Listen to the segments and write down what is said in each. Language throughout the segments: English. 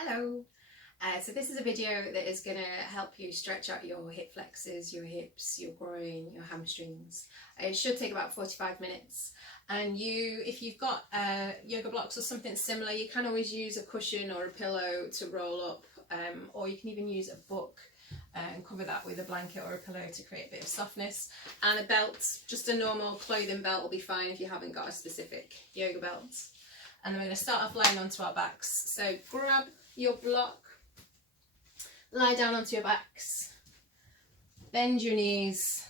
Hello. So this is a video that is going to help you stretch out your hip flexors, your hips, your groin, your hamstrings. It should take about 45 minutes. And if you've got yoga blocks or something similar, you can always use a cushion or a pillow to roll up, or you can even use a book and cover that with a blanket or a pillow to create a bit of softness. And a belt, just a normal clothing belt, will be fine if you haven't got a specific yoga belt. And then we're going to start off lying onto our backs. So grab your block, lie down onto your backs, bend your knees,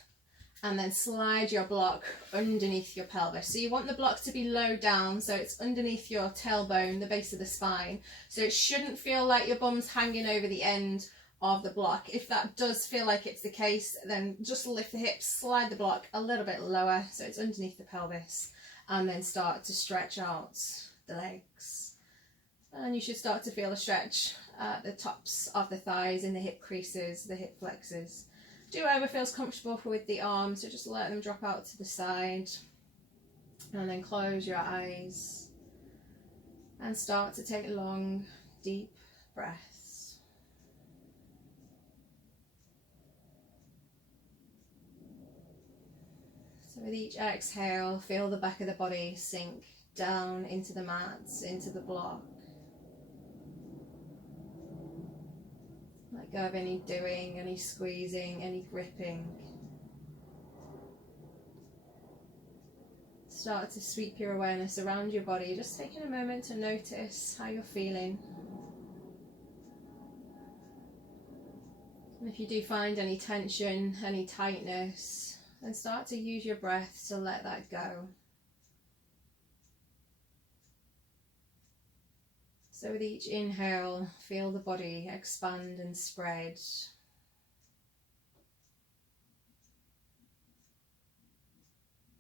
and then slide your block underneath your pelvis. So you want the block to be low down, so it's underneath your tailbone, the base of the spine. So it shouldn't feel like your bum's hanging over the end of the block. If that does feel like it's the case, then just lift the hips, slide the block a little bit lower so it's underneath the pelvis, and then start to stretch out the legs. And you should start to feel a stretch at the tops of the thighs, in the hip creases, the hip flexors. Do whatever feels comfortable with the arms, so just let them drop out to the side. And then close your eyes and start to take long, deep breaths. So with each exhale, feel the back of the body sink down into the mats, into the block. Let go of any doing, any squeezing, any gripping. Start to sweep your awareness around your body, just taking a moment to notice how you're feeling. And if you do find any tension, any tightness, then start to use your breath to let that go. So with each inhale, feel the body expand and spread.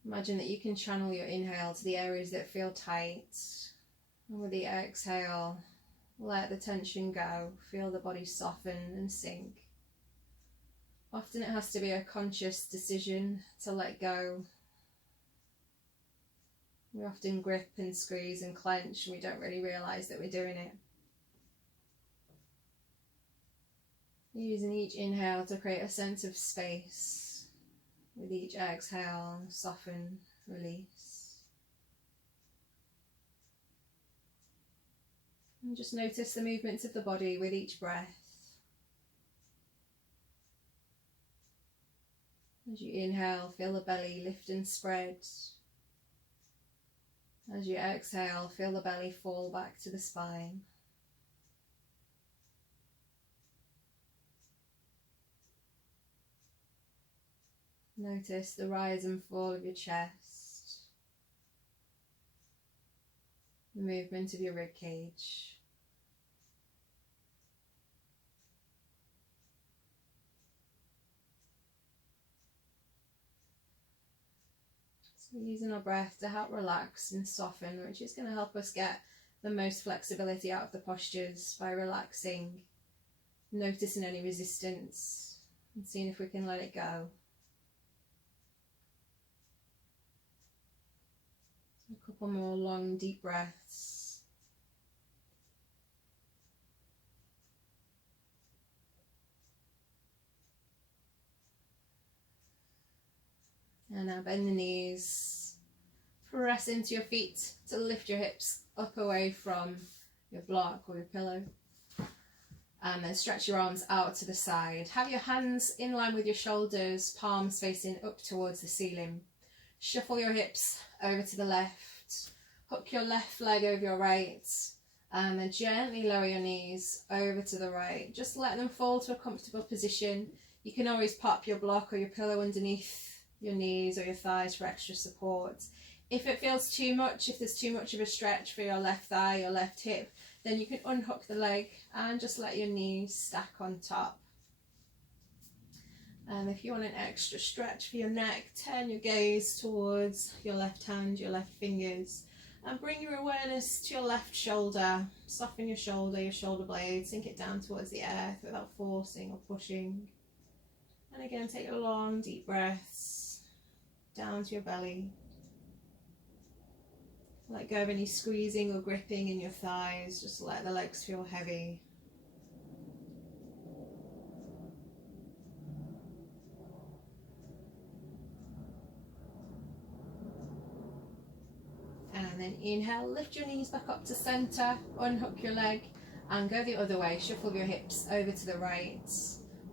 Imagine that you can channel your inhale to the areas that feel tight. And with the exhale, let the tension go. Feel the body soften and sink. Often it has to be a conscious decision to let go. We often grip and squeeze and clench and we don't really realise that we're doing it. Using each inhale to create a sense of space. With each exhale, soften, release. And just notice the movements of the body with each breath. As you inhale, feel the belly lift and spread. As you exhale, feel the belly fall back to the spine. Notice the rise and fall of your chest, the movement of your rib cage. So using our breath to help relax and soften, which is going to help us get the most flexibility out of the postures by relaxing, noticing any resistance and seeing if we can let it go. So a couple more long deep breaths. And now bend the knees, press into your feet to lift your hips up away from your block or your pillow. And then stretch your arms out to the side. Have your hands in line with your shoulders, palms facing up towards the ceiling. Shuffle your hips over to the left. Hook your left leg over your right. And then gently lower your knees over to the right. Just let them fall to a comfortable position. You can always pop your block or your pillow underneath your knees or your thighs for extra support. If it feels too much, if there's too much of a stretch for your left thigh or left hip, then you can unhook the leg and just let your knees stack on top. And if you want an extra stretch for your neck, turn your gaze towards your left hand, your left fingers, and bring your awareness to your left shoulder. Soften your shoulder blade, sink it down towards the earth without forcing or pushing. And again, take long deep breaths down to your belly. Let go of any squeezing or gripping in your thighs. Just let the legs feel heavy. And then inhale, lift your knees back up to center, unhook your leg and go the other way. Shuffle your hips over to the right.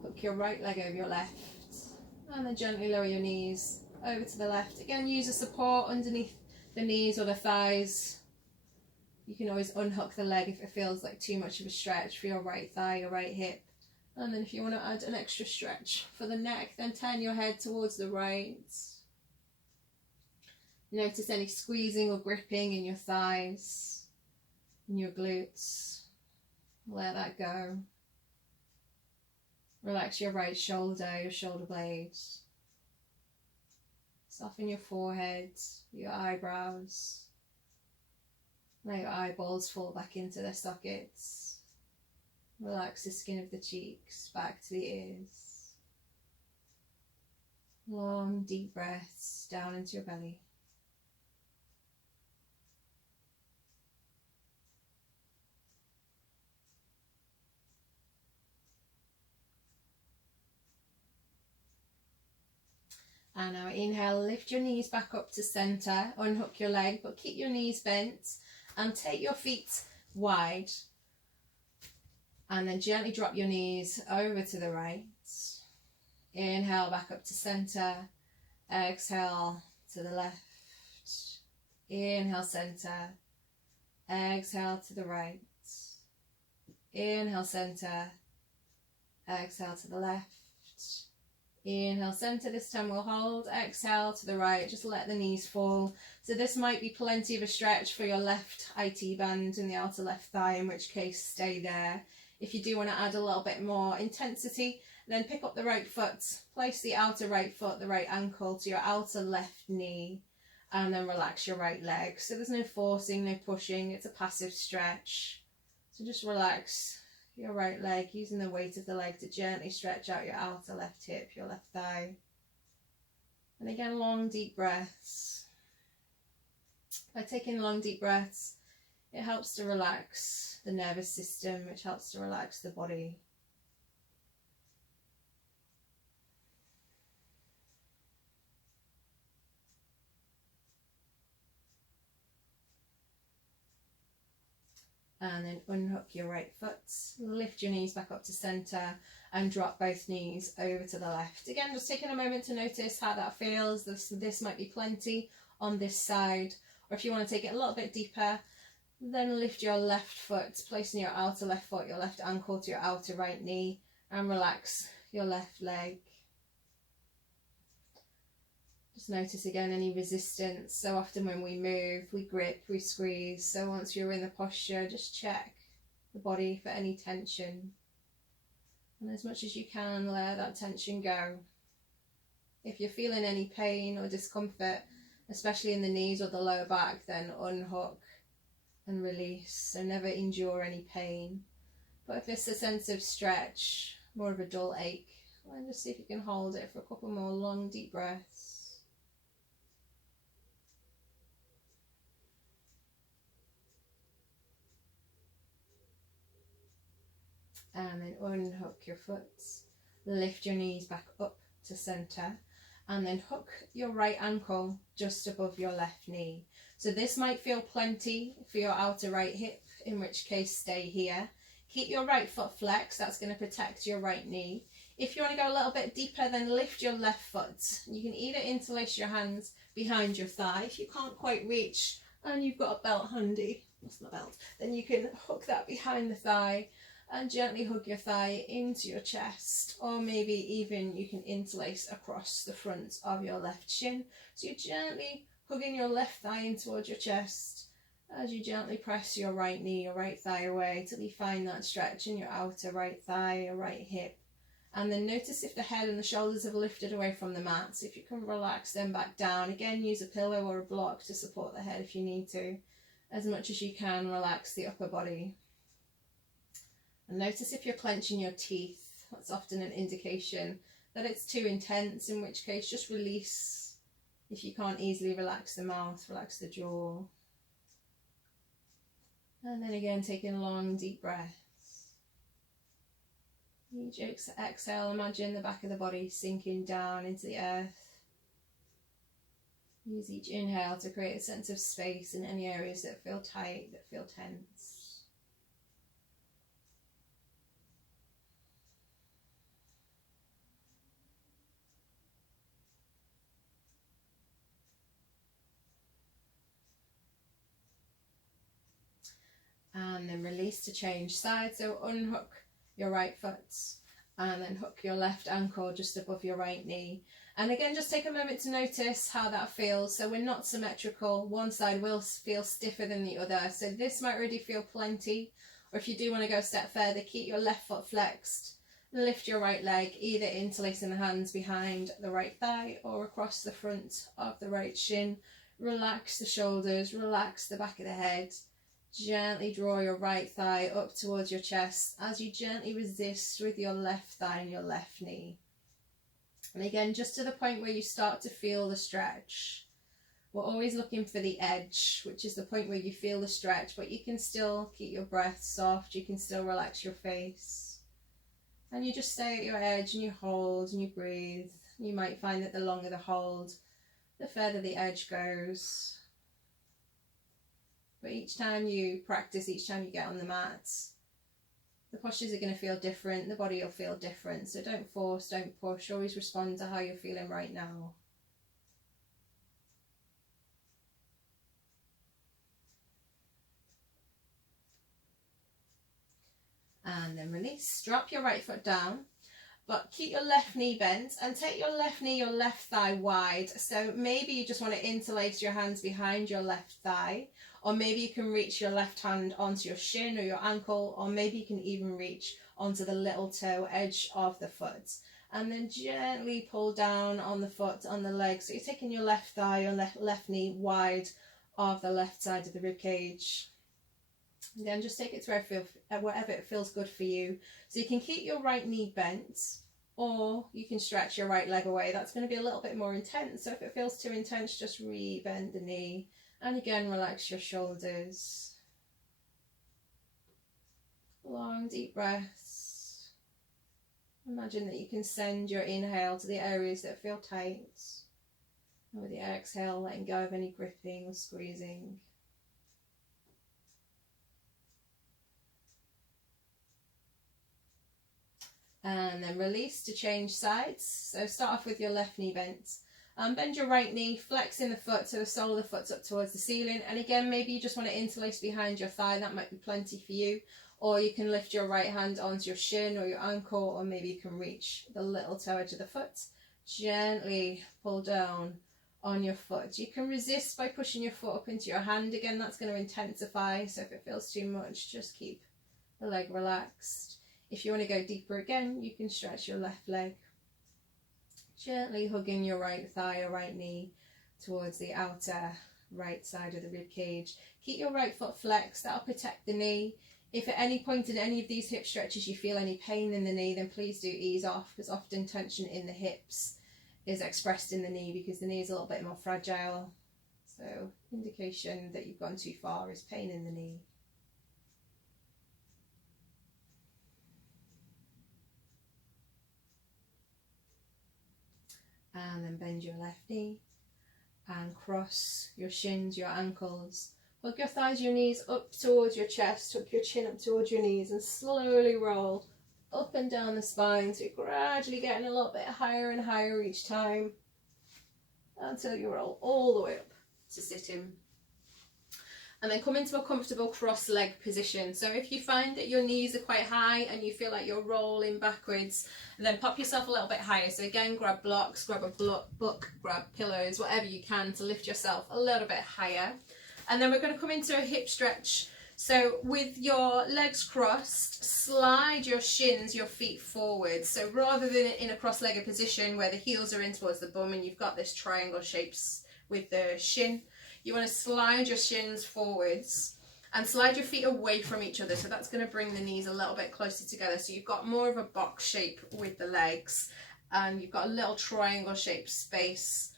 Hook your right leg over your left. And then gently lower your knees over to the left. Again, use a support underneath the knees or the thighs. You can always unhook the leg if it feels like too much of a stretch for your right thigh, your right hip. And then if you want to add an extra stretch for the neck, then turn your head towards the right. Notice any squeezing or gripping in your thighs, in your glutes. Let that go. Relax your right shoulder, your shoulder blades. Soften your forehead, your eyebrows. Let your eyeballs fall back into their sockets. Relax the skin of the cheeks, back to the ears. Long, deep breaths down into your belly. And now inhale, lift your knees back up to center, unhook your leg, but keep your knees bent and take your feet wide. And then gently drop your knees over to the right. Inhale back up to center, exhale to the left. Inhale center, exhale to the right. Inhale center, exhale to the left. Inhale center, this time we'll hold, exhale to the right, just let the knees fall. So this might be plenty of a stretch for your left IT band in the outer left thigh, in which case stay there. If you do want to add a little bit more intensity, then pick up the right foot, place the outer right foot, the right ankle to your outer left knee, and then relax your right leg. So there's no forcing, no pushing, it's a passive stretch. So just relax your right leg, using the weight of the leg to gently stretch out your outer left hip, your left thigh. And again, long deep breaths. By taking long deep breaths, it helps to relax the nervous system, which helps to relax the body. And then unhook your right foot, lift your knees back up to center and drop both knees over to the left. Again, just taking a moment to notice how that feels. This might be plenty on this side, or if you want to take it a little bit deeper, then lift your left foot, placing your outer left foot, your left ankle to your outer right knee, and relax your left leg. Just notice again any resistance. So often when we move, we grip, we squeeze. So once you're in the posture, just check the body for any tension. And as much as you can, let that tension go. If you're feeling any pain or discomfort, especially in the knees or the lower back, then unhook and release. So never endure any pain. But if it's a sense of stretch, more of a dull ache, then just see if you can hold it for a couple more long deep breaths. And then unhook your foot, lift your knees back up to center, and then hook your right ankle just above your left knee. So this might feel plenty for your outer right hip, in which case stay here. Keep your right foot flexed, that's going to protect your right knee. If you want to go a little bit deeper, then lift your left foot. You can either interlace your hands behind your thigh. If you can't quite reach and you've got a belt handy, that's not a belt, then you can hook that behind the thigh and gently hug your thigh into your chest, or maybe even you can interlace across the front of your left shin. So you're gently hugging your left thigh in towards your chest as you gently press your right knee, your right thigh away till you find that stretch in your outer right thigh, your right hip. And then notice if the head and the shoulders have lifted away from the mat. So if you can relax them back down, again use a pillow or a block to support the head if you need to. As much as you can, relax the upper body. And notice if you're clenching your teeth. That's often an indication that it's too intense, in which case just release. If you can't easily relax the mouth, relax the jaw. And then again, taking long, deep breaths. Each exhale, imagine the back of the body sinking down into the earth. Use each inhale to create a sense of space in any areas that feel tight, that feel tense. And then release to change sides. So unhook your right foot and then hook your left ankle just above your right knee. And again, just take a moment to notice how that feels. So we're not symmetrical. One side will feel stiffer than the other. So this might already feel plenty. Or if you do want to go a step further, keep your left foot flexed. Lift your right leg, either interlacing the hands behind the right thigh or across the front of the right shin. Relax the shoulders, relax the back of the head. Gently draw your right thigh up towards your chest as you gently resist with your left thigh and your left knee. And again, just to the point where you start to feel the stretch. We're always looking for the edge, which is the point where you feel the stretch, but you can still keep your breath soft, you can still relax your face. And you just stay at your edge and you hold and you breathe. You might find that the longer the hold, the further the edge goes. But each time you practice, each time you get on the mat, the postures are going to feel different, the body will feel different. So don't force, don't push, always respond to how you're feeling right now. And then release, drop your right foot down, but keep your left knee bent and take your left knee, your left thigh wide. So maybe you just want to interlace your hands behind your left thigh, or maybe you can reach your left hand onto your shin or your ankle, or maybe you can even reach onto the little toe edge of the foot. And then gently pull down on the foot, on the leg. So you're taking your left thigh, your left knee wide of the left side of the rib cage. And then just take it to wherever it feels good for you. So you can keep your right knee bent, or you can stretch your right leg away. That's going to be a little bit more intense. So if it feels too intense, just re-bend the knee. And again, relax your shoulders. Long, deep breaths. Imagine that you can send your inhale to the areas that feel tight. And with the exhale, letting go of any gripping or squeezing. And then release to change sides. So start off with your left knee bent. Bend your right knee, flexing the foot so the sole of the foot's up towards the ceiling. And again, maybe you just want to interlace behind your thigh. That might be plenty for you. Or you can lift your right hand onto your shin or your ankle, or maybe you can reach the little toe edge of the foot. Gently pull down on your foot. You can resist by pushing your foot up into your hand. Again, that's going to intensify. So if it feels too much, just keep the leg relaxed. If you want to go deeper again, you can stretch your left leg. Gently hugging your right thigh or right knee towards the outer right side of the rib cage. Keep your right foot flexed, that'll protect the knee. If at any point in any of these hip stretches you feel any pain in the knee, then please do ease off, because often tension in the hips is expressed in the knee because the knee is a little bit more fragile. So indication that you've gone too far is pain in the knee. And then bend your left knee and cross your shins, your ankles. Hug your thighs, your knees up towards your chest, tuck your chin up towards your knees and slowly roll up and down the spine. So you're gradually getting a little bit higher and higher each time until you roll all the way up to sitting. And then come into a comfortable cross-leg position. So if you find that your knees are quite high and you feel like you're rolling backwards, then pop yourself a little bit higher. So again, grab blocks, grab a book, grab pillows, whatever you can to lift yourself a little bit higher. And then we're going to come into a hip stretch. So with your legs crossed, slide your shins, your feet forward. So rather than in a cross-legged position where the heels are in towards the bum and you've got this triangle shapes with the shin, you want to slide your shins forwards and slide your feet away from each other. So that's going to bring the knees a little bit closer together. So you've got more of a box shape with the legs and you've got a little triangle shaped space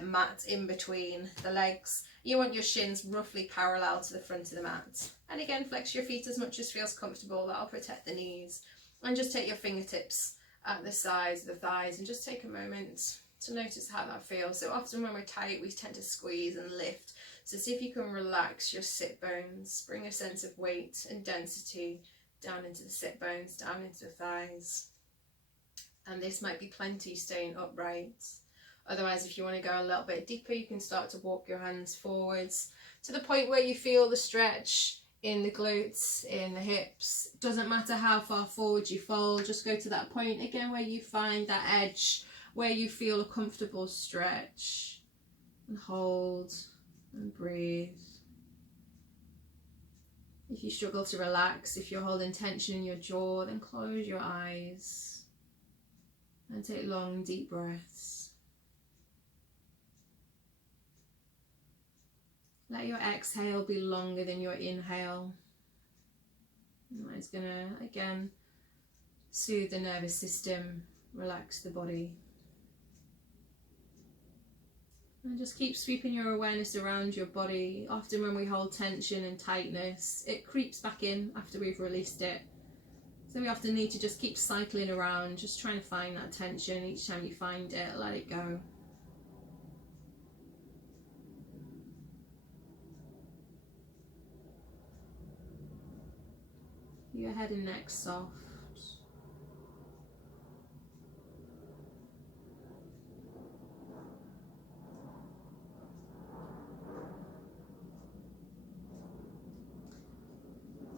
mat in between the legs. You want your shins roughly parallel to the front of the mat. And again, flex your feet as much as feels comfortable. That'll protect the knees. And just take your fingertips at the sides of the thighs and just take a moment to notice how that feels. So often when we're tight, we tend to squeeze and lift. So see if you can relax your sit bones, bring a sense of weight and density down into the sit bones, down into the thighs. And this might be plenty staying upright. Otherwise, if you want to go a little bit deeper, you can start to walk your hands forwards to the point where you feel the stretch in the glutes, in the hips. It doesn't matter how far forward you fold, just go to that point again where you find that edge, where you feel a comfortable stretch. And hold and breathe. If you struggle to relax, if you're holding tension in your jaw, then close your eyes and take long, deep breaths. Let your exhale be longer than your inhale. And that's going to, again, soothe the nervous system, relax the body. And just keep sweeping your awareness around your body. Often when we hold tension and tightness, it creeps back in after we've released it. So we often need to just keep cycling around, just trying to find that tension. Each time you find it, let it go. Your head and neck soft.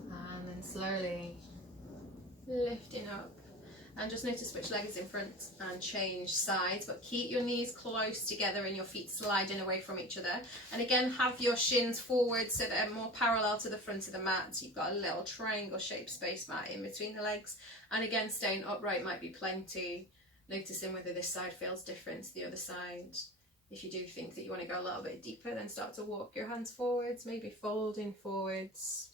And then slowly lifting up. And just notice which leg is in front and change sides, but keep your knees close together and your feet sliding away from each other. And again, have your shins forward so they're more parallel to the front of the mat. So you've got a little triangle shaped space mat in between the legs. And again, staying upright might be plenty. Noticing whether this side feels different to the other side. If you do think that you want to go a little bit deeper, then start to walk your hands forwards, maybe folding forwards.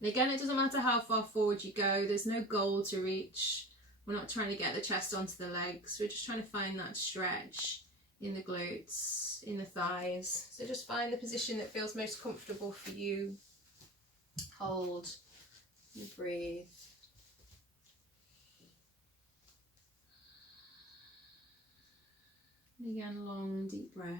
And again, it doesn't matter how far forward you go. There's no goal to reach. We're not trying to get the chest onto the legs. We're just trying to find that stretch in the glutes, in the thighs. So just find the position that feels most comfortable for you. Hold and breathe. And again, long, deep breaths.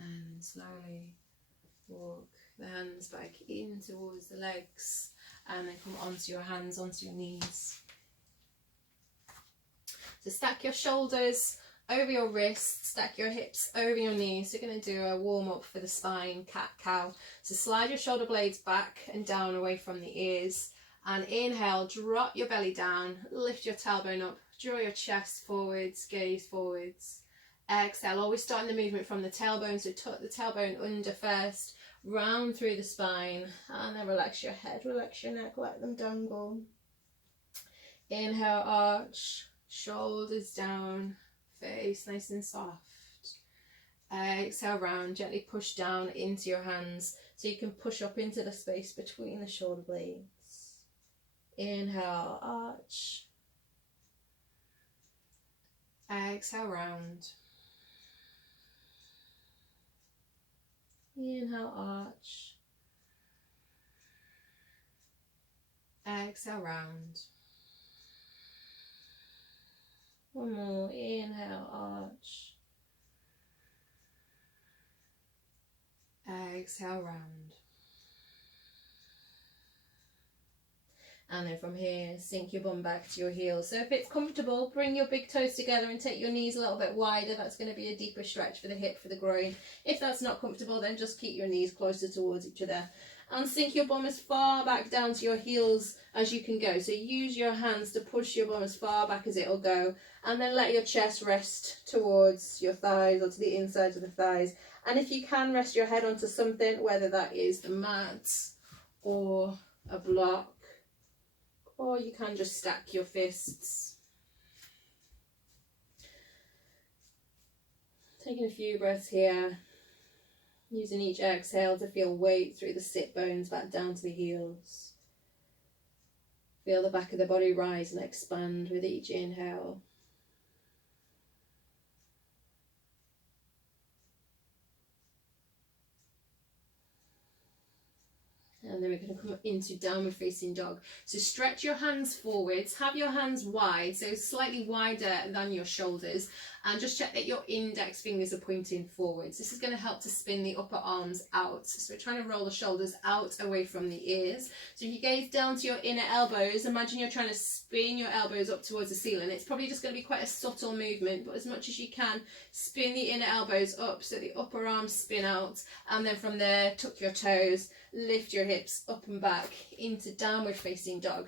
And slowly walk the hands back in towards the legs and then come onto your hands, onto your knees. So stack your shoulders over your wrists, stack your hips over your knees. You're going to do a warm up for the spine, cat-cow. So slide your shoulder blades back and down away from the ears. And inhale, drop your belly down, lift your tailbone up, draw your chest forwards, gaze forwards. Exhale, always starting the movement from the tailbone, so tuck the tailbone under first, round through the spine, and then relax your head, relax your neck, let them dangle. Inhale, arch, shoulders down, face nice and soft. Exhale, round, gently push down into your hands, so you can push up into the space between the shoulder blades. Inhale, arch. Exhale, round. Inhale, arch. Exhale, round. One more. Inhale, arch. Exhale, round. And then from here, sink your bum back to your heels. So if it's comfortable, bring your big toes together and take your knees a little bit wider. That's going to be a deeper stretch for the hip, for the groin. If that's not comfortable, then just keep your knees closer towards each other. And sink your bum as far back down to your heels as you can go. So use your hands to push your bum as far back as it'll go. And then let your chest rest towards your thighs or to the inside of the thighs. And if you can, rest your head onto something, whether that is the mat or a block. Or you can just stack your fists. Taking a few breaths here, using each exhale to feel weight through the sit bones back down to the heels. Feel the back of the body rise and expand with each inhale. And then we're going to come into downward facing dog. So stretch your hands forwards, have your hands wide, so slightly wider than your shoulders, and just check that your index fingers are pointing forwards. This is going to help to spin the upper arms out. So we're trying to roll the shoulders out away from the ears. So if you gaze down to your inner elbows, imagine you're trying to spin your elbows up towards the ceiling. It's probably just going to be quite a subtle movement, but as much as you can, spin the inner elbows up so the upper arms spin out, and then from there, tuck your toes, lift your hips up and back into downward facing dog.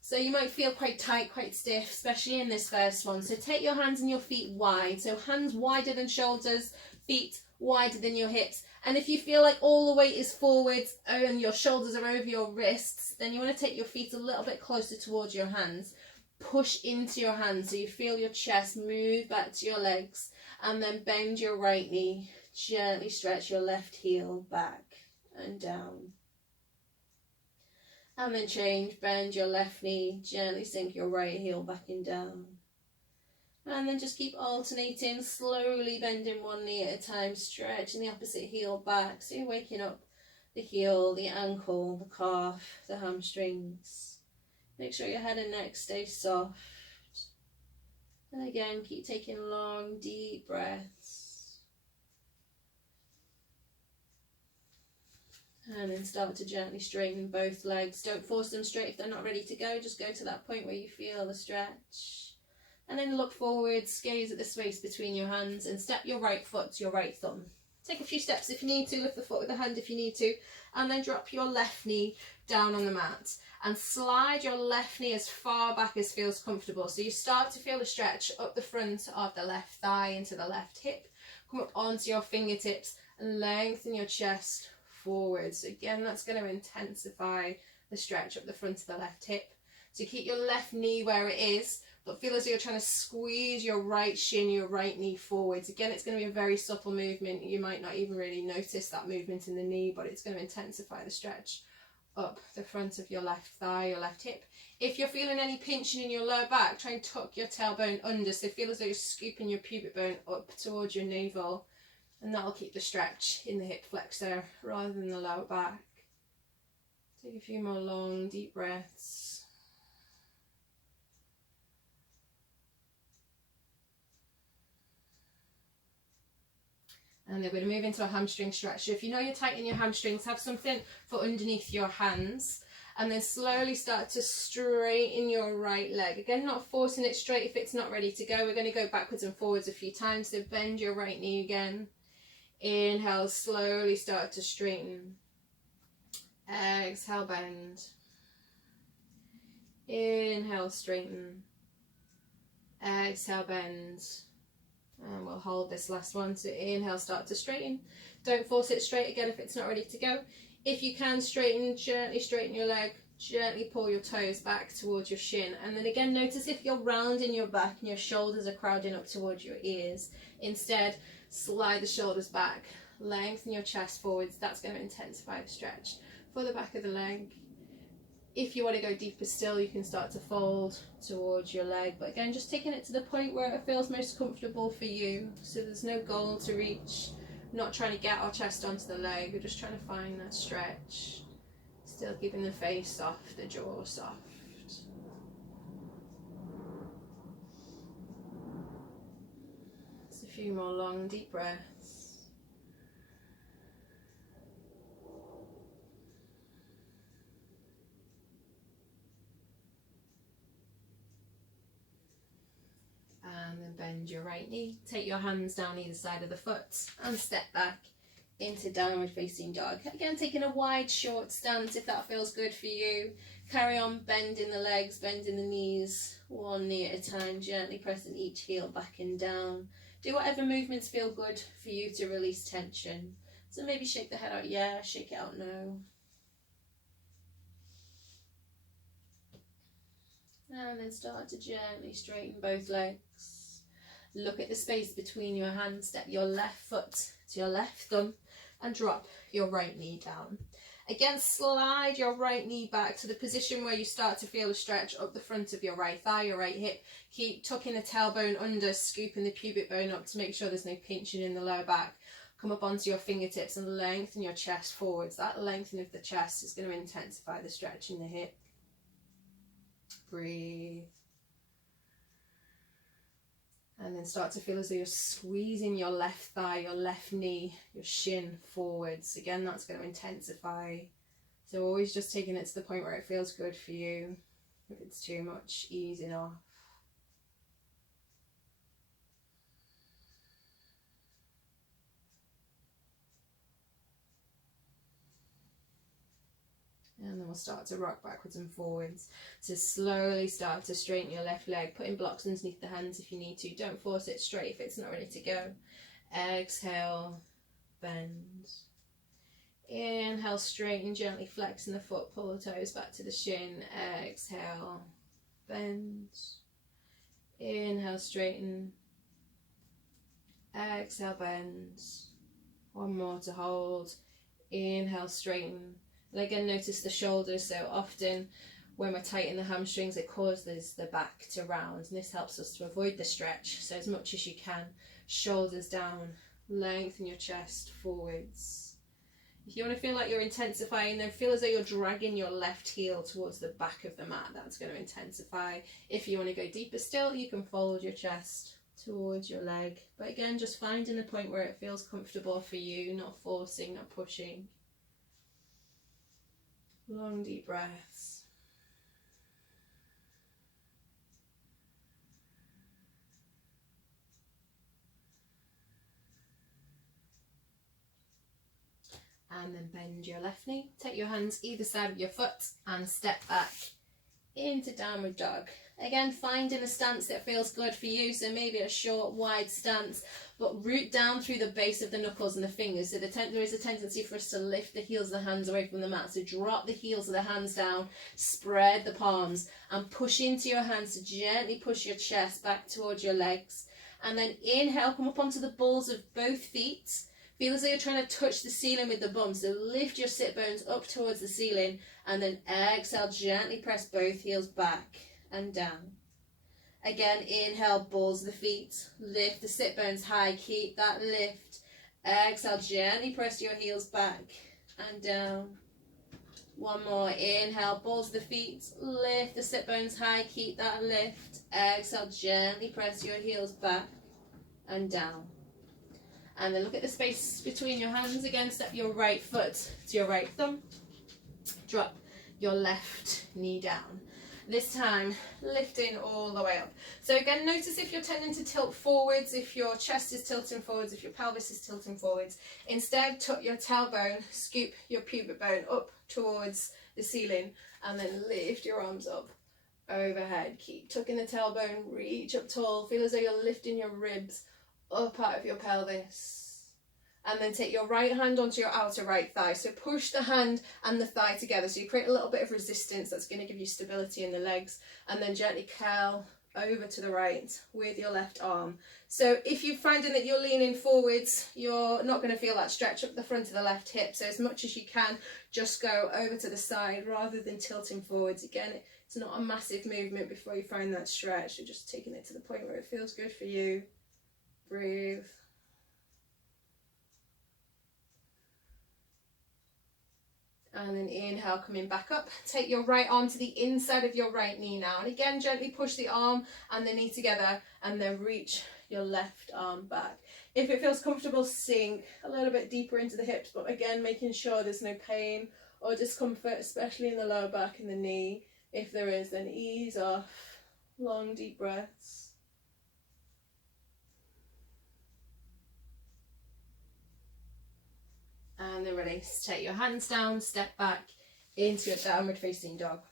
So you might feel quite tight, quite stiff, especially in this first one. So take your hands and your feet wide. So hands wider than shoulders, feet wider than your hips. And if you feel like all the weight is forwards and your shoulders are over your wrists, then you want to take your feet a little bit closer towards your hands. Push into your hands so you feel your chest move back to your legs, and then bend your right knee. Gently stretch your left heel back and down. And then change, bend your left knee, gently sink your right heel back and down. And then just keep alternating, slowly bending one knee at a time, stretching the opposite heel back. So you're waking up the heel, the ankle, the calf, the hamstrings. Make sure your head and neck stay soft. And again, keep taking long, deep breaths. And then start to gently straighten both legs. Don't force them straight if they're not ready to go. Just go to that point where you feel the stretch. And then look forwards, gaze at the space between your hands, and step your right foot to your right thumb. Take a few steps if you need to, lift the foot with the hand if you need to, and then drop your left knee down on the mat. And slide your left knee as far back as feels comfortable. So you start to feel the stretch up the front of the left thigh into the left hip. Come up onto your fingertips and lengthen your chest forwards. Again, that's going to intensify the stretch up the front of the left hip. So keep your left knee where it is, but feel as though you're trying to squeeze your right shin, your right knee forwards. Again, it's going to be a very subtle movement. You might not even really notice that movement in the knee, but it's going to intensify the stretch up the front of your left thigh, your left hip. If you're feeling any pinching in your lower back, try and tuck your tailbone under. So feel as though you're scooping your pubic bone up towards your navel. And that'll keep the stretch in the hip flexor rather than the lower back. Take a few more long, deep breaths. And then we're going to move into a hamstring stretch. So if you know you're tight in your hamstrings, have something for underneath your hands. And then slowly start to straighten your right leg. Again, not forcing it straight if it's not ready to go. We're going to go backwards and forwards a few times. So bend your right knee again. Inhale, slowly start to straighten. Exhale, bend. Inhale, straighten. Exhale, bend. And we'll hold this last one. So inhale, start to straighten. Don't force it straight again if it's not ready to go. If you can straighten, gently straighten your leg. Gently pull your toes back towards your shin. And then again, notice if you're rounding your back and your shoulders are crowding up towards your ears. Instead, slide the shoulders back. Lengthen your chest forwards. That's going to intensify the stretch for the back of the leg. If you want to go deeper still, you can start to fold towards your leg. But again, just taking it to the point where it feels most comfortable for you. So there's no goal to reach. Not trying to get our chest onto the leg. We're just trying to find that stretch. Still keeping the face soft, the jaw soft. Just a few more long, deep breaths. And then bend your right knee. Take your hands down either side of the foot and step back into downward facing dog. Again, taking a wide, short stance if that feels good for you. Carry on bending the legs, bending the knees, one knee at a time, gently pressing each heel back and down. Do whatever movements feel good for you to release tension. So maybe shake the head out, yeah, shake it out, no. And then start to gently straighten both legs. Look at the space between your hands. Step your left foot to your left thumb and drop your right knee down. Again, slide your right knee back to the position where you start to feel a stretch up the front of your right thigh, your right hip. Keep tucking the tailbone under, scooping the pubic bone up to make sure there's no pinching in the lower back. Come up onto your fingertips and lengthen your chest forwards. That lengthening of the chest is going to intensify the stretch in the hip. Breathe. And then start to feel as though you're squeezing your left thigh, your left knee, your shin forwards. Again, that's going to intensify. So always just taking it to the point where it feels good for you. If it's too much, easing off. And then we'll start to rock backwards and forwards. So slowly start to straighten your left leg, putting blocks underneath the hands if you need to. Don't force it straight if it's not ready to go. Exhale, bend. Inhale, straighten, gently flexing the foot, pull the toes back to the shin. Exhale, bend. Inhale, straighten. Exhale, bend. One more to hold. Inhale, straighten. And again, notice the shoulders. So often when we're tightening the hamstrings, it causes the back to round, and this helps us to avoid the stretch. So as much as you can, shoulders down, lengthen your chest forwards. If you want to feel like you're intensifying, then feel as though you're dragging your left heel towards the back of the mat. That's going to intensify. If you want to go deeper still, you can fold your chest towards your leg. But again, just finding a point where it feels comfortable for you, not forcing, not pushing. Long deep breaths. And then bend your left knee. Take your hands either side of your foot and step back into downward dog. Again, finding a stance that feels good for you. So maybe a short, wide stance, but root down through the base of the knuckles and the fingers. So there is a tendency for us to lift the heels of the hands away from the mat. So drop the heels of the hands down, spread the palms, and push into your hands to gently push your chest back towards your legs. And then inhale, come up onto the balls of both feet. Feel as though you're trying to touch the ceiling with the bum. So lift your sit bones up towards the ceiling, and then exhale, gently press both heels back and down. Again, inhale, balls of the feet, lift the sit bones high, keep that lift. Exhale, gently press your heels back and down. One more, inhale, balls of the feet, lift the sit bones high, keep that lift. Exhale, gently press your heels back and down. And then look at the space between your hands. Again, step your right foot to your right thumb. Drop your left knee down. This time, lifting all the way up. So again, notice if you're tending to tilt forwards, if your chest is tilting forwards, if your pelvis is tilting forwards. Instead, tuck your tailbone, scoop your pubic bone up towards the ceiling, and then lift your arms up overhead. Keep tucking the tailbone, reach up tall. Feel as though you're lifting your ribs up out of your pelvis. And then take your right hand onto your outer right thigh. So push the hand and the thigh together. So you create a little bit of resistance. That's going to give you stability in the legs. And then gently curl over to the right with your left arm. So if you're finding that you're leaning forwards, you're not going to feel that stretch up the front of the left hip. So as much as you can, just go over to the side rather than tilting forwards. Again, it's not a massive movement before you find that stretch. You're just taking it to the point where it feels good for you. Breathe. And then inhale, coming back up. Take your right arm to the inside of your right knee now. And again, gently push the arm and the knee together, and then reach your left arm back. If it feels comfortable, sink a little bit deeper into the hips, but again, making sure there's no pain or discomfort, especially in the lower back and the knee. If there is, then ease off. Long, deep breaths. And then release. Take your hands down, step back into your downward facing dog.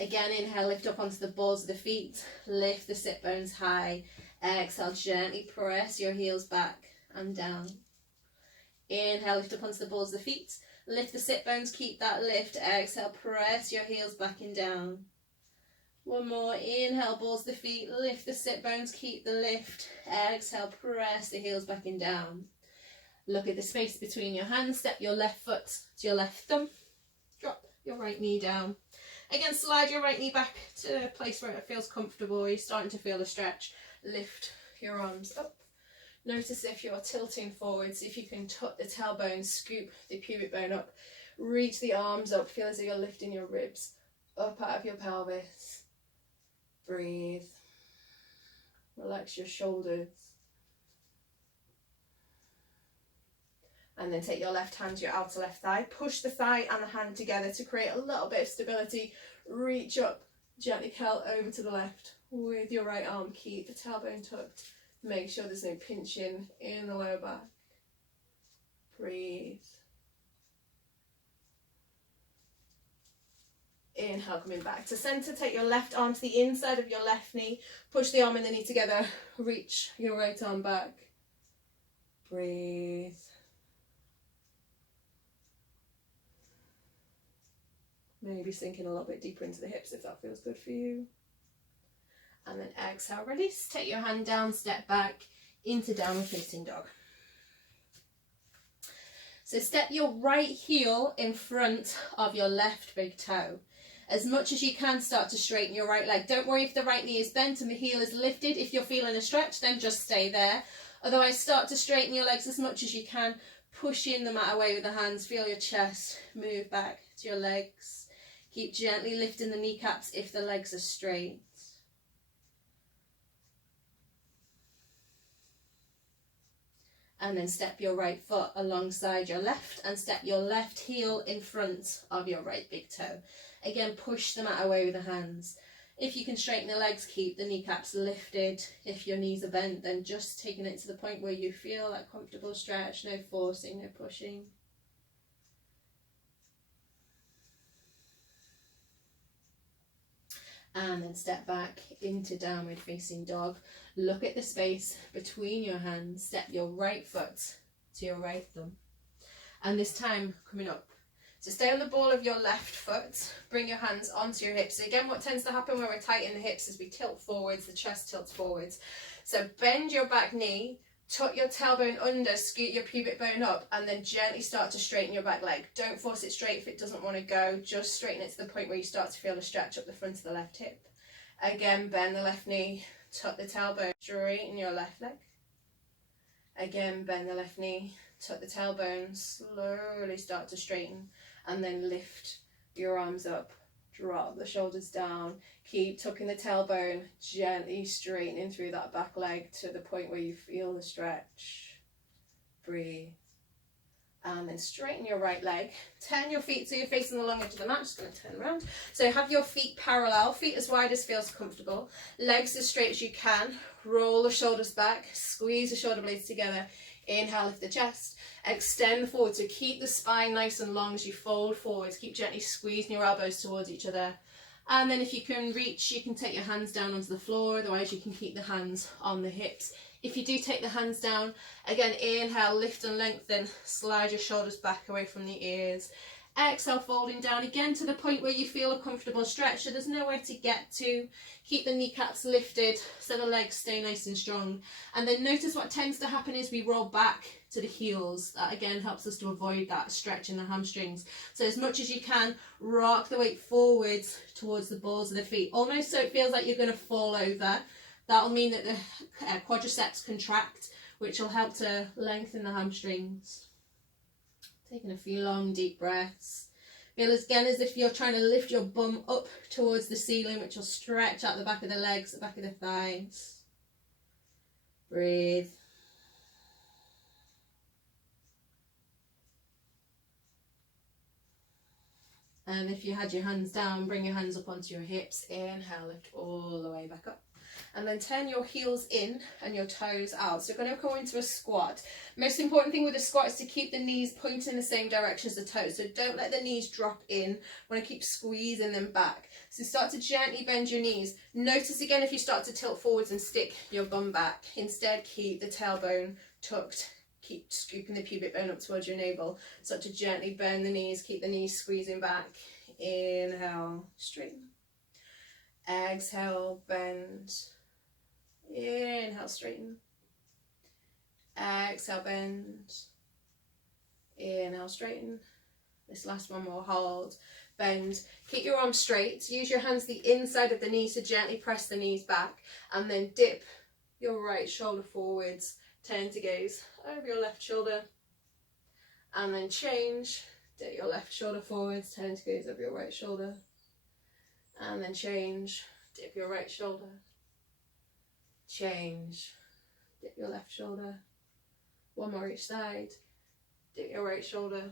Again, inhale, lift up onto the balls of the feet, lift the sit bones high. Exhale, gently press your heels back and down. Inhale, lift up onto the balls of the feet, lift the sit bones, keep that lift. Exhale, press your heels back and down. One more. Inhale, balls the feet, lift the sit bones, keep the lift. Exhale, press the heels back and down. Look at the space between your hands. Step your left foot to your left thumb. Drop your right knee down. Again, slide your right knee back to a place where it feels comfortable. You're starting to feel the stretch. Lift your arms up. Notice if you're tilting forwards, if you can tuck the tailbone, scoop the pubic bone up. Reach the arms up. Feel as though you're lifting your ribs up out of your pelvis. Breathe. Relax your shoulders. And then take your left hand to your outer left thigh. Push the thigh and the hand together to create a little bit of stability. Reach up, gently curl over to the left with your right arm. Keep the tailbone tucked. Make sure there's no pinching in the lower back. Breathe. Inhale, coming back to center. Take your left arm to the inside of your left knee. Push the arm and the knee together. Reach your right arm back. Breathe. Maybe sinking a little bit deeper into the hips if that feels good for you. And then exhale, release. Take your hand down, step back into downward facing dog. So step your right heel in front of your left big toe. As much as you can, start to straighten your right leg. Don't worry if the right knee is bent and the heel is lifted. If you're feeling a stretch, then just stay there. Otherwise, start to straighten your legs as much as you can. Push in the mat away with the hands. Feel your chest move back to your legs. Keep gently lifting the kneecaps if the legs are straight. And then step your right foot alongside your left and step your left heel in front of your right big toe. Again, push the mat away with the hands. If you can straighten the legs, keep the kneecaps lifted. If your knees are bent, then just taking it to the point where you feel that comfortable stretch. No forcing, no pushing. And then step back into downward facing dog. Look at the space between your hands. Step your right foot to your right thumb. And this time coming up. So stay on the ball of your left foot. Bring your hands onto your hips. So again, what tends to happen when we're tight in the hips is we tilt forwards, the chest tilts forwards. So bend your back knee, tuck your tailbone under, scoot your pubic bone up, and then gently start to straighten your back leg. Don't force it straight if it doesn't want to go. Just straighten it to the point where you start to feel a stretch up the front of the left hip. Again, bend the left knee, tuck the tailbone, straighten your left leg. Again, bend the left knee, tuck the tailbone, slowly start to straighten, and then lift your arms up. Drop the shoulders down. Keep tucking the tailbone, gently straightening through that back leg to the point where you feel the stretch. Breathe. And then straighten your right leg. Turn your feet so you're facing the long edge of the mat. Just going to turn around. So have your feet parallel, feet as wide as feels comfortable. Legs as straight as you can. Roll the shoulders back. Squeeze the shoulder blades together. Inhale, lift the chest. Extend forward. So keep the spine nice and long as you fold forwards. Keep gently squeezing your elbows towards each other. And then if you can reach, you can take your hands down onto the floor. Otherwise, you can keep the hands on the hips. If you do take the hands down, again, inhale, lift and lengthen. Slide your shoulders back away from the ears. Exhale, folding down again to the point where you feel a comfortable stretch. So there's nowhere to get to. Keep the kneecaps lifted so the legs stay nice and strong. And then notice what tends to happen is we roll back to the heels. That again helps us to avoid that stretch in the hamstrings. So as much as you can, rock the weight forwards towards the balls of the feet, almost so it feels like you're going to fall over. That'll mean that the quadriceps contract, which will help to lengthen the hamstrings. Taking a few long deep breaths. Feel again as if you're trying to lift your bum up towards the ceiling, which will stretch out the back of the legs, the back of the thighs. Breathe. And if you had your hands down, bring your hands up onto your hips. Inhale, lift all the way back up. And then turn your heels in and your toes out. So you're going to go into a squat. Most important thing with a squat is to keep the knees pointing in the same direction as the toes. So don't let the knees drop in. You want to keep squeezing them back. So start to gently bend your knees. Notice again if you start to tilt forwards and stick your bum back. Instead, keep the tailbone tucked. Keep scooping the pubic bone up towards your navel. Start to gently bend the knees. Keep the knees squeezing back. Inhale, straighten. Exhale, bend. Inhale, straighten. Exhale, bend. Inhale, straighten. This last one more, hold, bend. Keep your arms straight. Use your hands the inside of the knees to gently press the knees back, and then dip your right shoulder forwards. Turn to gaze over your left shoulder, and then change. Dip your left shoulder forwards, turn to gaze over your right shoulder, and then change. Dip your right shoulder, change. Dip your left shoulder. One more each side. Dip your right shoulder,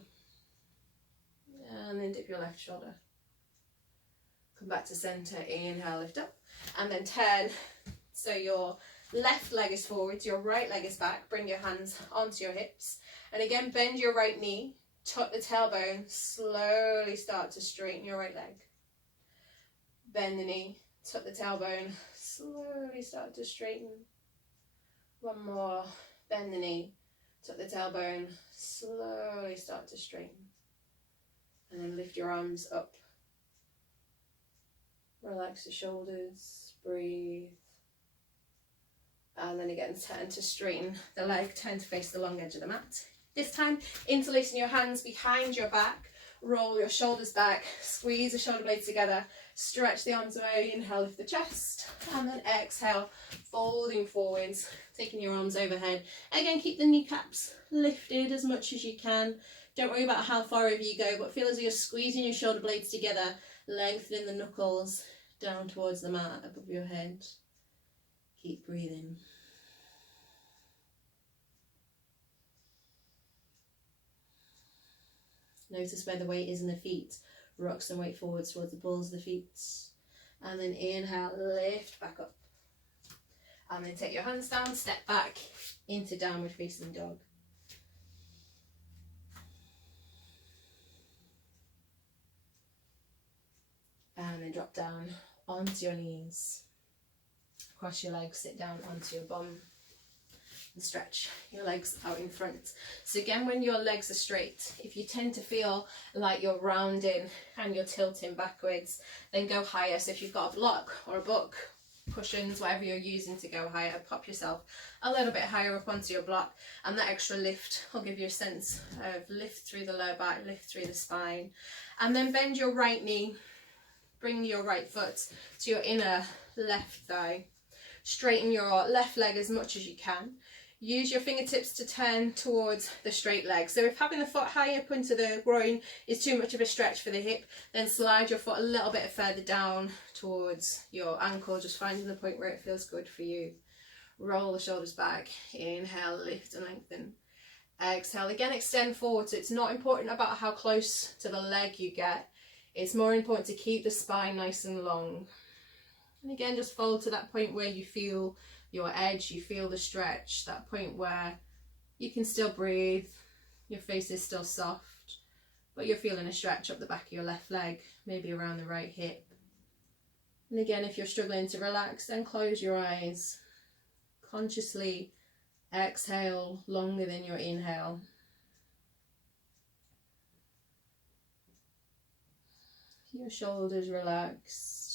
and then dip your left shoulder. Come back to center, inhale, lift up, and then turn. So your left leg is forwards, your right leg is back. Bring your hands onto your hips, and again bend your right knee, tuck the tailbone, slowly start to straighten your right leg. Bend the knee, tuck the tailbone, slowly start to straighten. One more, bend the knee, tuck the tailbone, slowly start to straighten. And then lift your arms up. Relax the shoulders, breathe. And then again, turn to straighten the leg, turn to face the long edge of the mat. This time, interlacing your hands behind your back, roll your shoulders back, squeeze the shoulder blades together, stretch the arms away, inhale, lift the chest, and then exhale, folding forwards, taking your arms overhead. Again, keep the kneecaps lifted as much as you can. Don't worry about how far over you go, but feel as though you're squeezing your shoulder blades together, lengthening the knuckles down towards the mat above your head. Keep breathing. Notice where the weight is in the feet. Rock some weight forwards towards the balls of the feet. And then inhale, lift back up. And then take your hands down, step back into downward facing dog. And then drop down onto your knees. Cross your legs, sit down onto your bum. And stretch your legs out in front. So again, when your legs are straight, if you tend to feel like you're rounding and you're tilting backwards, then go higher. So if you've got a block or a book, cushions, whatever you're using to go higher, pop yourself a little bit higher up onto your block, and that extra lift will give you a sense of lift through the lower back, lift through the spine. And then bend your right knee, bring your right foot to your inner left thigh. Straighten your left leg as much as you can. Use your fingertips to turn towards the straight leg. So if having the foot high up into the groin is too much of a stretch for the hip, then slide your foot a little bit further down towards your ankle, just finding the point where it feels good for you. Roll the shoulders back. Inhale, lift and lengthen. Exhale, again extend forward. So it's not important about how close to the leg you get. It's more important to keep the spine nice and long. And again, just fold to that point where you feel your edge, you feel the stretch, that point where you can still breathe, your face is still soft, but you're feeling a stretch up the back of your left leg, maybe around the right hip. And again, if you're struggling to relax, then close your eyes. Consciously exhale longer than your inhale. Your shoulders relaxed.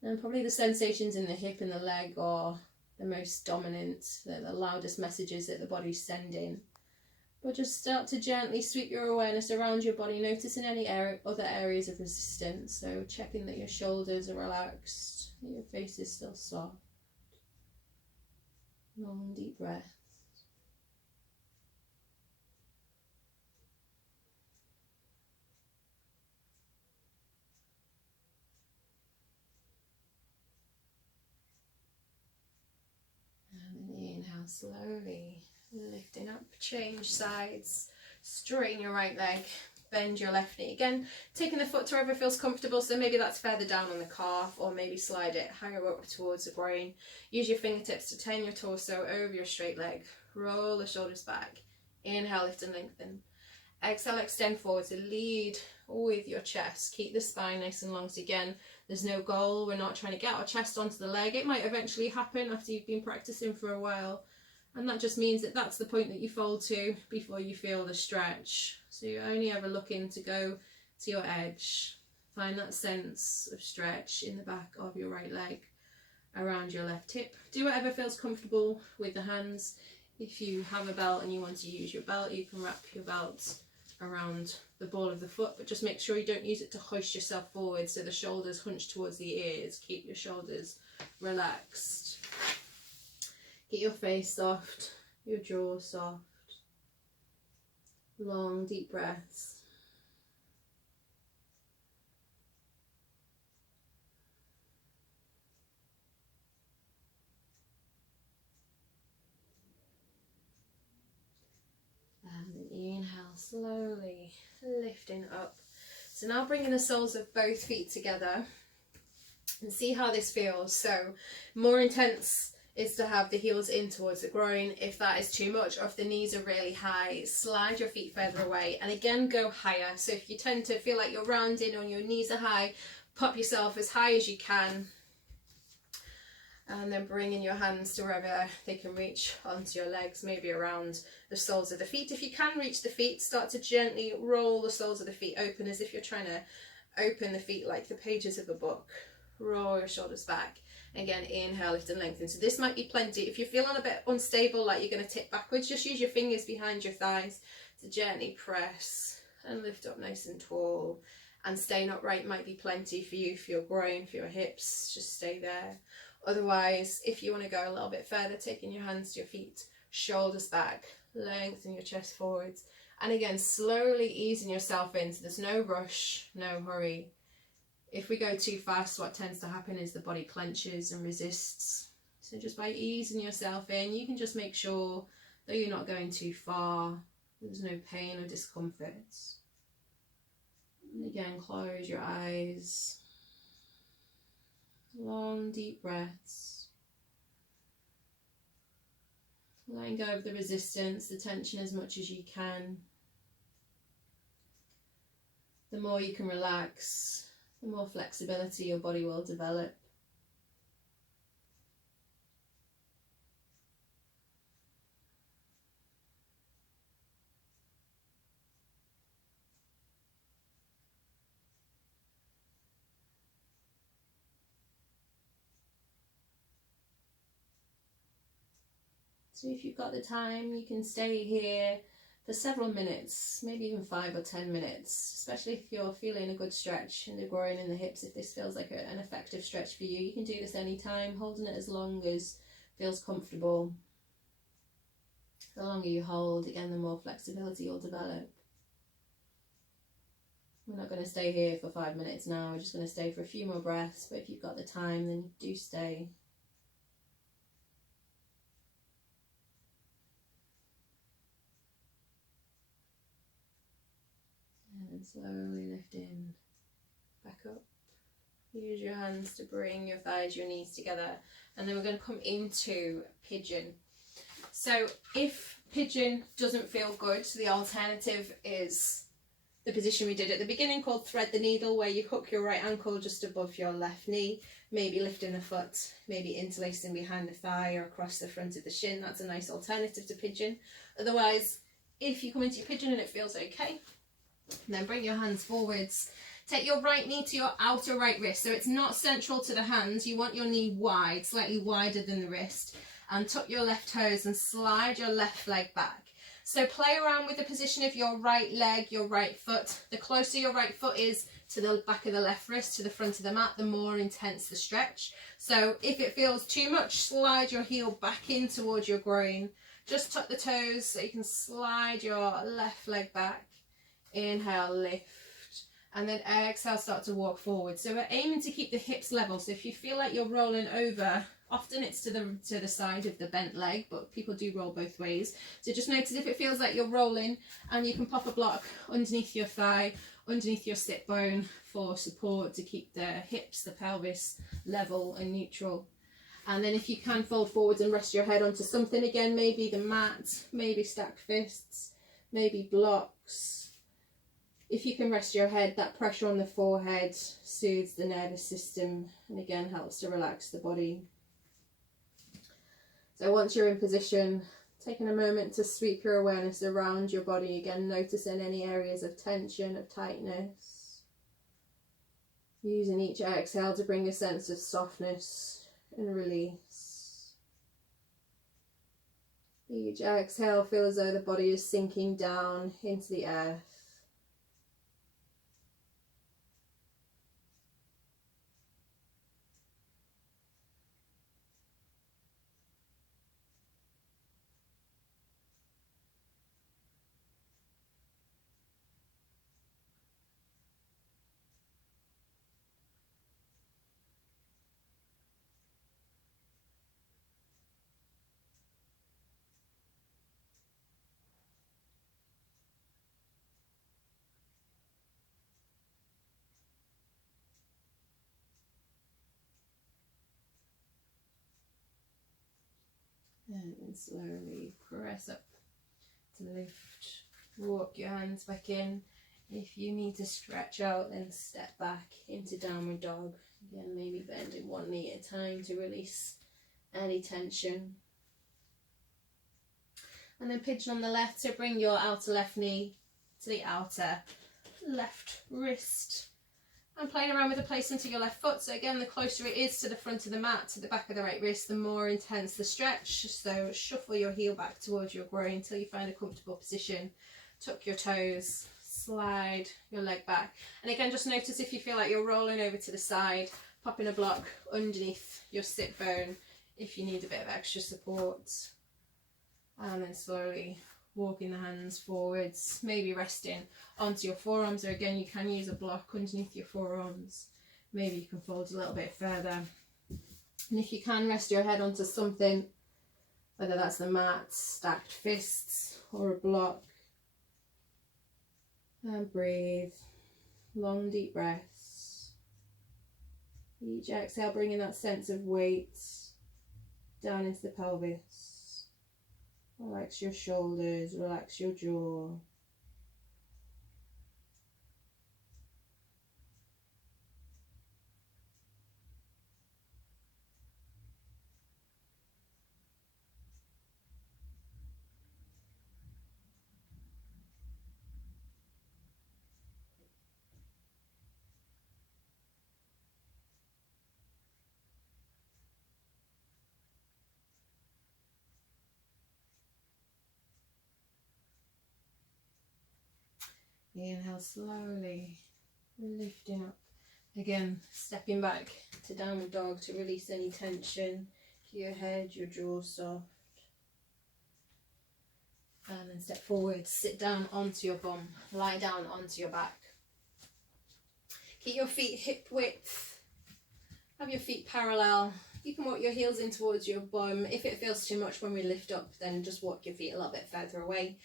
And probably the sensations in the hip and the leg are the most dominant, they're the loudest messages that the body's sending. But just start to gently sweep your awareness around your body, noticing any other areas of resistance. So checking that your shoulders are relaxed, that your face is still soft. Long, deep breath. Slowly lifting up, change sides, straighten your right leg, bend your left knee. Again, taking the foot to wherever feels comfortable, so maybe that's further down on the calf, or maybe slide it higher up towards the groin. Use your fingertips to turn your torso over your straight leg. Roll the shoulders back. Inhale, lift and lengthen. Exhale, extend forward to lead with your chest. Keep the spine nice and long. So again, there's no goal. We're not trying to get our chest onto the leg. It might eventually happen after you've been practicing for a while. And that just means that that's the point that you fold to before you feel the stretch. So you're only ever looking to go to your edge, Find that sense of stretch in the back of your right leg, around your left hip. Do whatever feels comfortable with the hands. If you have a belt and you want to use your belt, you can wrap your belt around the ball of the foot, but just make sure you don't use it to hoist yourself forward so the shoulders hunch towards the ears. Keep your shoulders relaxed. Get your face soft, your jaw soft. Long, deep breaths. And then inhale, slowly lifting up. So now bringing the soles of both feet together and see how this feels. So more intense is to have the heels in towards the groin. If that is too much, or if the knees are really high, slide your feet further away and again go higher. So if you tend to feel like you're rounding or your knees are high, pop yourself as high as you can. And then bringing your hands to wherever they can reach onto your legs, maybe around the soles of the feet. If you can reach the feet, start to gently roll the soles of the feet open as if you're trying to open the feet like the pages of a book. Roll your shoulders back. Again, inhale, lift and lengthen. So this might be plenty. If you're feeling a bit unstable, like you're going to tip backwards, just use your fingers behind your thighs to gently press and lift up nice and tall. And staying upright might be plenty for you, for your groin, for your hips. Just stay there. Otherwise, if you want to go a little bit further, taking your hands to your feet, shoulders back, lengthen your chest forwards. And again, slowly easing yourself in. So there's no rush, no hurry. If we go too fast, what tends to happen is the body clenches and resists. So just by easing yourself in, you can just make sure that you're not going too far. There's no pain or discomfort. And again, close your eyes. Long, deep breaths. Letting go of the resistance, the tension as much as you can. The more you can relax, the more flexibility your body will develop. So if you've got the time, you can stay here for several minutes, maybe even 5 or 10 minutes, especially if you're feeling a good stretch in the groin and the hips. If this feels like an effective stretch for you, you can do this anytime, holding it as long as feels comfortable. The longer you hold, again, the more flexibility you'll develop. We're not going to stay here for 5 minutes now, we're just going to stay for a few more breaths, but if you've got the time, then do stay. And slowly lifting back up. Use your hands to bring your thighs, your knees together. And then we're going to come into pigeon. So if pigeon doesn't feel good, the alternative is the position we did at the beginning called thread the needle, where you hook your right ankle just above your left knee, maybe lifting the foot, maybe interlacing behind the thigh or across the front of the shin. That's a nice alternative to pigeon. Otherwise, if you come into your pigeon and it feels okay, then bring your hands forwards. Take your right knee to your outer right wrist. So it's not central to the hands. You want your knee wide, slightly wider than the wrist. And tuck your left toes and slide your left leg back. So play around with the position of your right leg, your right foot. The closer your right foot is to the back of the left wrist, to the front of the mat, the more intense the stretch. So if it feels too much, slide your heel back in towards your groin. Just tuck the toes so you can slide your left leg back. Inhale, lift, and then exhale, start to walk forward. So we're aiming to keep the hips level. So if you feel like you're rolling over, often it's to the side of the bent leg, but people do roll both ways. So just notice if it feels like you're rolling, and you can pop a block underneath your thigh, underneath your sit bone for support to keep the hips, the pelvis level and neutral. And then if you can, fold forwards and rest your head onto something again, maybe the mat, maybe stacked fists, maybe blocks. If you can rest your head, that pressure on the forehead soothes the nervous system and again helps to relax the body. So once you're in position, taking a moment to sweep your awareness around your body again, noticing any areas of tension, of tightness. Using each exhale to bring a sense of softness and release. Each exhale, feel as though the body is sinking down into the earth. And then slowly press up to lift. Walk your hands back in. If you need to stretch out, then step back into downward dog. Again, maybe bending one knee at a time to release any tension. And then pigeon on the left, so bring your outer left knee to the outer left wrist. And playing around with the placement of your left foot. So again, the closer it is to the front of the mat, to the back of the right wrist, the more intense the stretch. So shuffle your heel back towards your groin until you find a comfortable position. Tuck your toes, slide your leg back. And again, just notice if you feel like you're rolling over to the side, popping a block underneath your sit bone if you need a bit of extra support. And then slowly walking the hands forwards, maybe resting onto your forearms, or again you can use a block underneath your forearms. Maybe you can fold a little bit further, and if you can, rest your head onto something, whether that's the mat, stacked fists, or a block. And breathe, long deep breaths. Each exhale bringing that sense of weight down into the pelvis. Relax your shoulders, relax your jaw. Inhale slowly, lifting up. Again, stepping back to downward dog to release any tension. Your head, your jaw soft. And then step forward, sit down onto your bum, lie down onto your back. Keep your feet hip width. Have your feet parallel. You can walk your heels in towards your bum. If it feels too much when we lift up, then just walk your feet a little bit further away.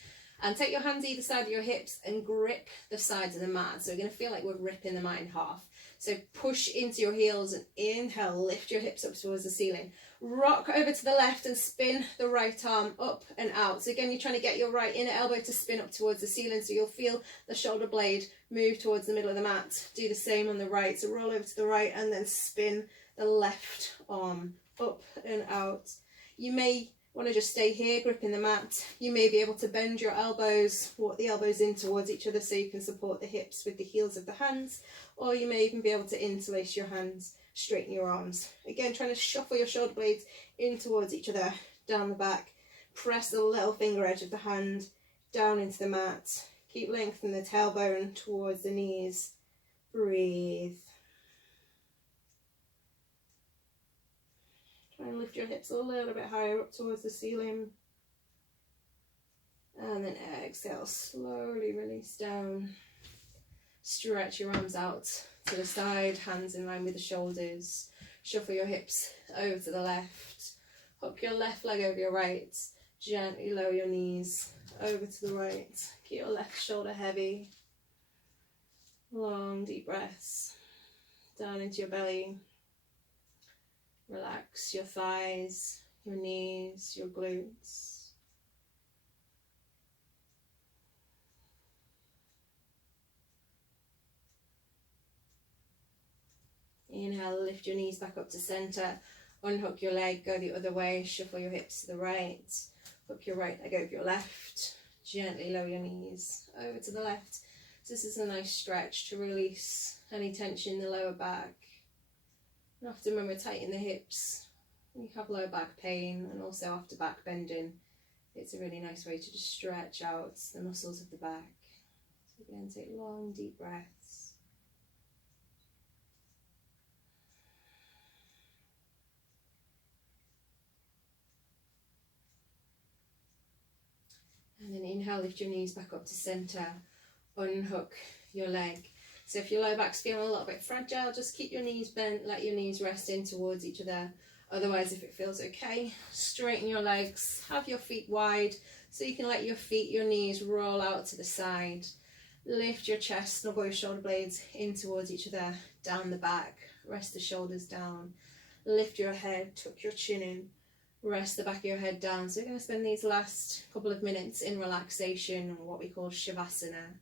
And take your hands either side of your hips and grip the sides of the mat. So we're going to feel like we're ripping the mat in half. So push into your heels and inhale, lift your hips up towards the ceiling. Rock over to the left and spin the right arm up and out. So again, you're trying to get your right inner elbow to spin up towards the ceiling, so you'll feel the shoulder blade move towards the middle of the mat. Do the same on the right. So roll over to the right and then spin the left arm up and out. You may want to just stay here gripping the mat. You may be able to bend your elbows, walk the elbows in towards each other so you can support the hips with the heels of the hands, or you may even be able to interlace your hands, straighten your arms. Again, trying to shuffle your shoulder blades in towards each other, down the back. Press the little finger edge of the hand down into the mat. Keep lengthening the tailbone towards the knees. Breathe. Try and lift your hips a little bit higher up towards the ceiling. And then exhale, slowly release down. Stretch your arms out to the side, hands in line with the shoulders. Shuffle your hips over to the left. Hook your left leg over your right. Gently lower your knees over to the right. Keep your left shoulder heavy. Long deep breaths down into your belly. Relax your thighs, your knees, your glutes. Inhale, lift your knees back up to center. Unhook your leg, go the other way. Shuffle your hips to the right. Hook your right leg over your left. Gently lower your knees over to the left. So this is a nice stretch to release any tension in the lower back. And often when we're tightening the hips, we have lower back pain, and also after back bending, it's a really nice way to just stretch out the muscles of the back. So again, take long, deep breaths. And then inhale, lift your knees back up to centre, unhook your leg. So if your lower back's feeling a little bit fragile, just keep your knees bent, let your knees rest in towards each other. Otherwise, if it feels okay, straighten your legs, have your feet wide, so you can let your feet, your knees roll out to the side. Lift your chest, snuggle your shoulder blades in towards each other, down the back, rest the shoulders down. Lift your head, tuck your chin in. Rest the back of your head down. So we're going to spend these last couple of minutes in relaxation, or what we call Shavasana.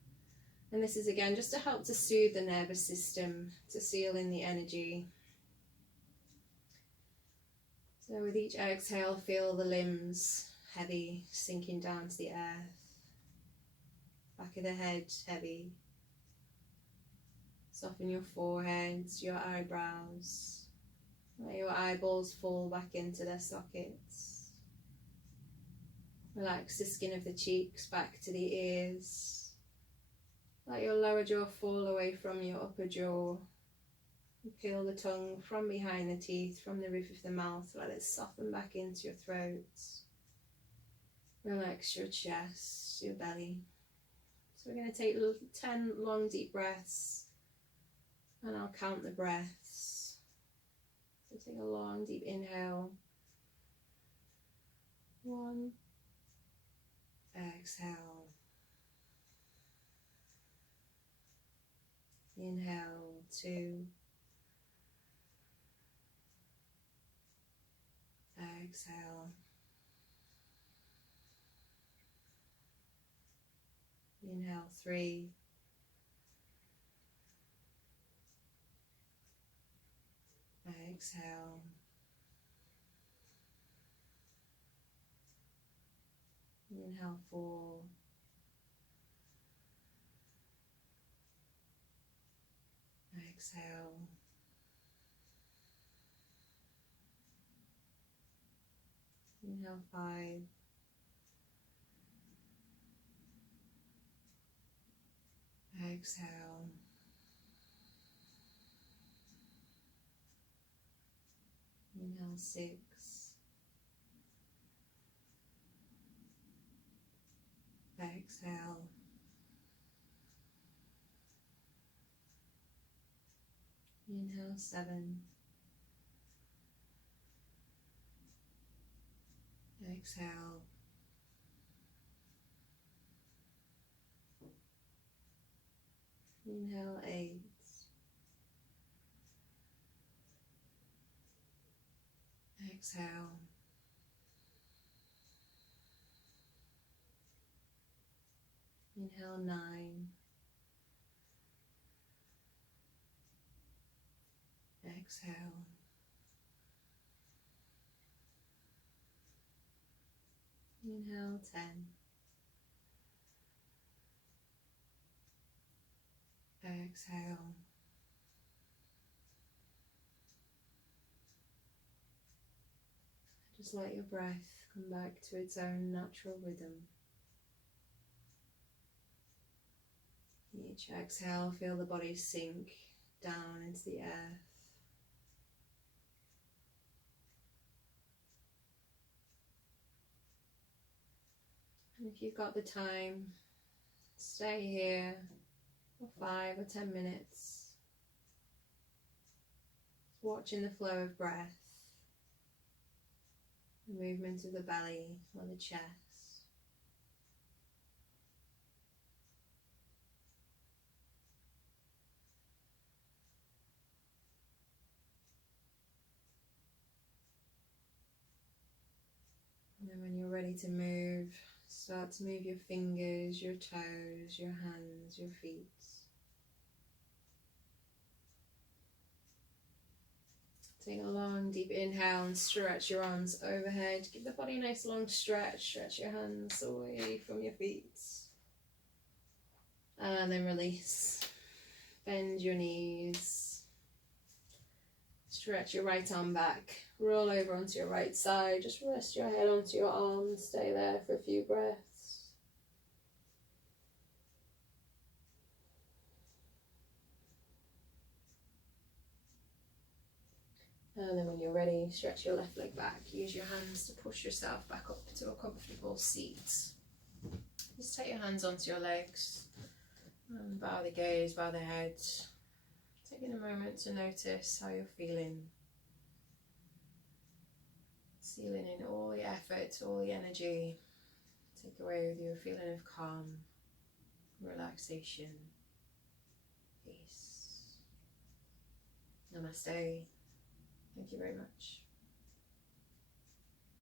And this is again just to help to soothe the nervous system, to seal in the energy. So with each exhale, feel the limbs heavy, sinking down to the earth. Back of the head heavy. Soften your foreheads, your eyebrows. Let your eyeballs fall back into their sockets. Relax the skin of the cheeks back to the ears. Let your lower jaw fall away from your upper jaw. Peel the tongue from behind the teeth, from the roof of the mouth. Let it soften back into your throat. Relax your chest, your belly. So we're going to take 10 long deep breaths, and I'll count the breaths. So take a long deep inhale. 1. Exhale. Inhale. 2. Exhale. Inhale. 3. Exhale. Inhale. 4. Exhale. Inhale. 5. Exhale. Inhale. 6. Exhale. Inhale. 7. Exhale. Inhale. 8. Exhale. Inhale. 9. Exhale. Inhale. 10. Exhale. Just let your breath come back to its own natural rhythm. Each exhale, feel the body sink down into the earth. And if you've got the time, stay here for 5 or 10 minutes, watching the flow of breath, the movement of the belly or the chest. And then when you're ready to move, start to move your fingers, your toes, your hands, your feet. Take a long deep inhale and stretch your arms overhead. Give the body a nice long stretch. Stretch your hands away from your feet. And then release. Bend your knees. Stretch your right arm back. Roll over onto your right side. Just rest your head onto your arms. Stay there for a few breaths. And then when you're ready, stretch your left leg back. Use your hands to push yourself back up to a comfortable seat. Just take your hands onto your legs and bow the gaze, bow the head. Taking a moment to notice how you're feeling. Sealing in all the effort, all the energy. Take away with you a feeling of calm, relaxation, peace. Namaste. Thank you very much.